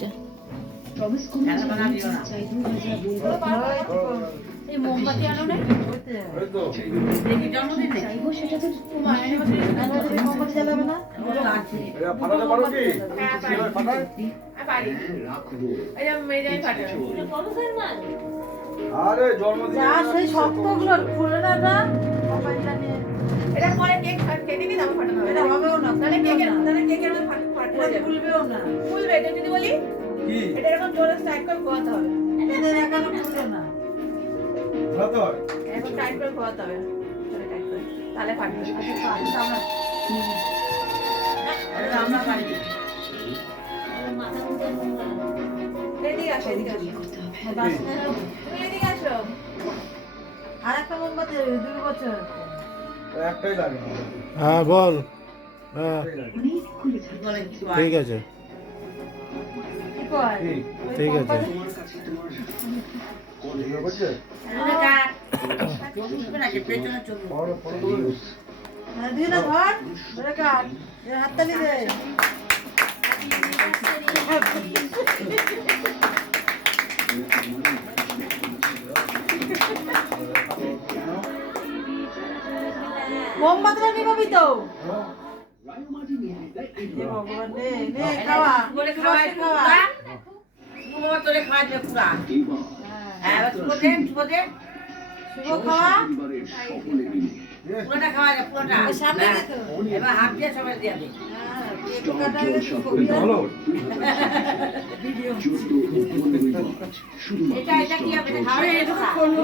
হচ্ছে। এই মোমবাতি আনো না আরে জন্মদিন সেই শক্তগুলো খুলে না না মোবাইলটা নিয়ে এটা পরে কেক কেটে নিয়ে দাও ফাটানো এটা হবেও না তাহলে কেকের ফাটবে খুলবেও না খুলবে এটা যদি বলি কি এটা এরকম জোরে টাইট করে ঘোরাতে হবে এদের এখনো খুলে না ভালো হয় এরকম টাইট করে ঘোরাতে হবে জোরে টাইট করে তাহলে ফাটবে আমরা পারি এদিকে আসো এদিকে আসো তুমি এদিকে আসো আর একটা মোমবাতি 2 বছর একটাই লাগে হ্যাঁ বল। হ্যাঁ ঠিক আছে কি কয় ঠিক আছে। দুই না ঘর ধরে কাট হাততালি দে মোমবাতিটা নিবি তো ভগবান রে নে খাওয়া বলে খাওয়া খাওয়া পুরো তোরে খাওয়া দে পুরা হ্যাঁ শুভ দে শুভ খাওয়া পুরোটা খাওয়া দে পুরোটা সামনে দে তো এবার হাত দিয়ে সবাই দিয়ে দে ভালো এটা কি হবে খাওয়া এটা করলো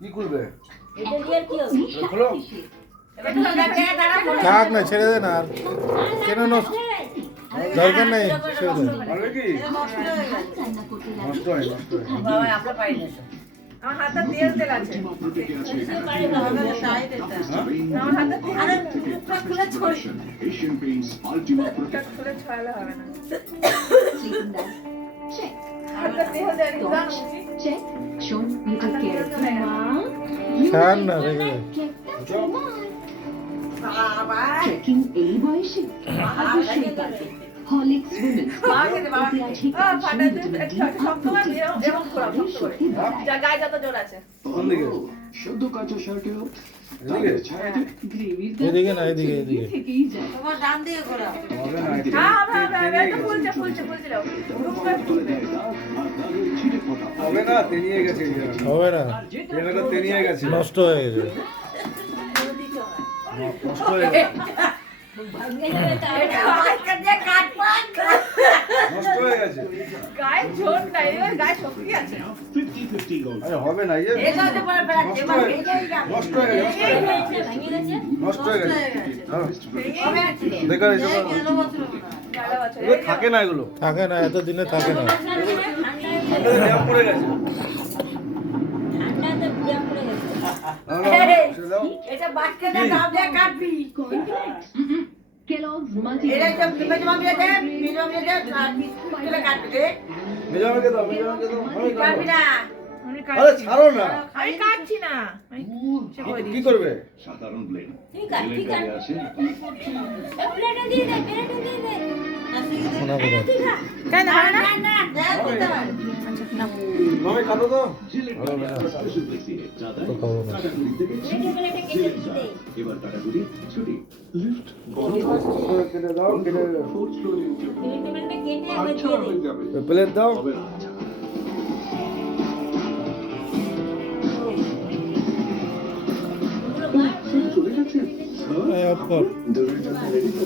কি করবে এটা দিয়ে কি হবে? খোলো এবার তো দেখে তারা থাক না ছেড়ে দে না আর কেন নষ্ট দরকার নেই ছেড়ে দে। পারবে কি নষ্ট হয়ে গেছে নষ্ট হয় বাবা আমরা পারি না আমার হাতে তেল আছে টাইট এটা আমার হাতে আরে টুকটা খুলে ছড়ি খুলে ছড়ালে হবে না হাতে তেল দেয় না Check. Schon you take care. ছাড় না রেখে দে। বাবা Checking এই বয়সে আগে সেই পারবে হলিক্স উইমেন গায়ে যত জোর আছে কোন দিকে শুদ্ধ কাঁচা শার্টেও এদিকে এদিকে না এদিকে এদিকে থেকেই যায় তোমার ডান দিয়ে করা হবে না এটা। হ্যাঁ ফুলছে হবে না তেনিয়ে গেছে এই জায়গাটা। হবে না জায়গাটা তেনিয়ে গেছে নষ্ট হয়ে গেছে। নষ্ট হয়ে গেছে নষ্ট হয়ে গেছে গায়ে জোর নাই গায়ে শক্তি আছে আরে হবে না এই যে নষ্ট হয়ে গেছে ভেঙে গেছে? নষ্ট হয়ে গেছে হ্যাঁ। দেখা এই এসব গেল বছর এগুলো থাকে না এগুলো থাকে না এত দিনে থাকে না। আমাদের ল্যাব পড়ে গেছে ঠান্ডাতে বিয়া পড়ে গেছে। না, না, না, ছেড়ে দাও। এটা বাস্কেটে নাম দিয়ে কাটবি Kellogg's multi এটা সব মেজমা দিয়ে দে আর বিস্কুট তুলে কাটবি দে মেজামাকে দাও মেজামাকে দাও আমি কাটবি কাটবো। না আরে ছাড়ো না আমি কাটছি না কি করবে সাধারণ ব্লেড ঠিক আছে ঠিক আছে এ প্লেটে দিয়ে দে প্লেটে দিয়ে দে শোনা কথা কেন হয় না মামি খাতো তো হবে না তো খাবো না। প্লেটে কেটে দিয়ে এবার কাটাকুটি ছুটি লিফট কেটে দাও কেটে ফোর্থ ফ্লোরে প্লেটে কেটে আবার দিয়ে দে হয়ে যাবে প্লেট দাও হবে না ওগুলো বার চলে গেছে এই অফ কর। রেডি তো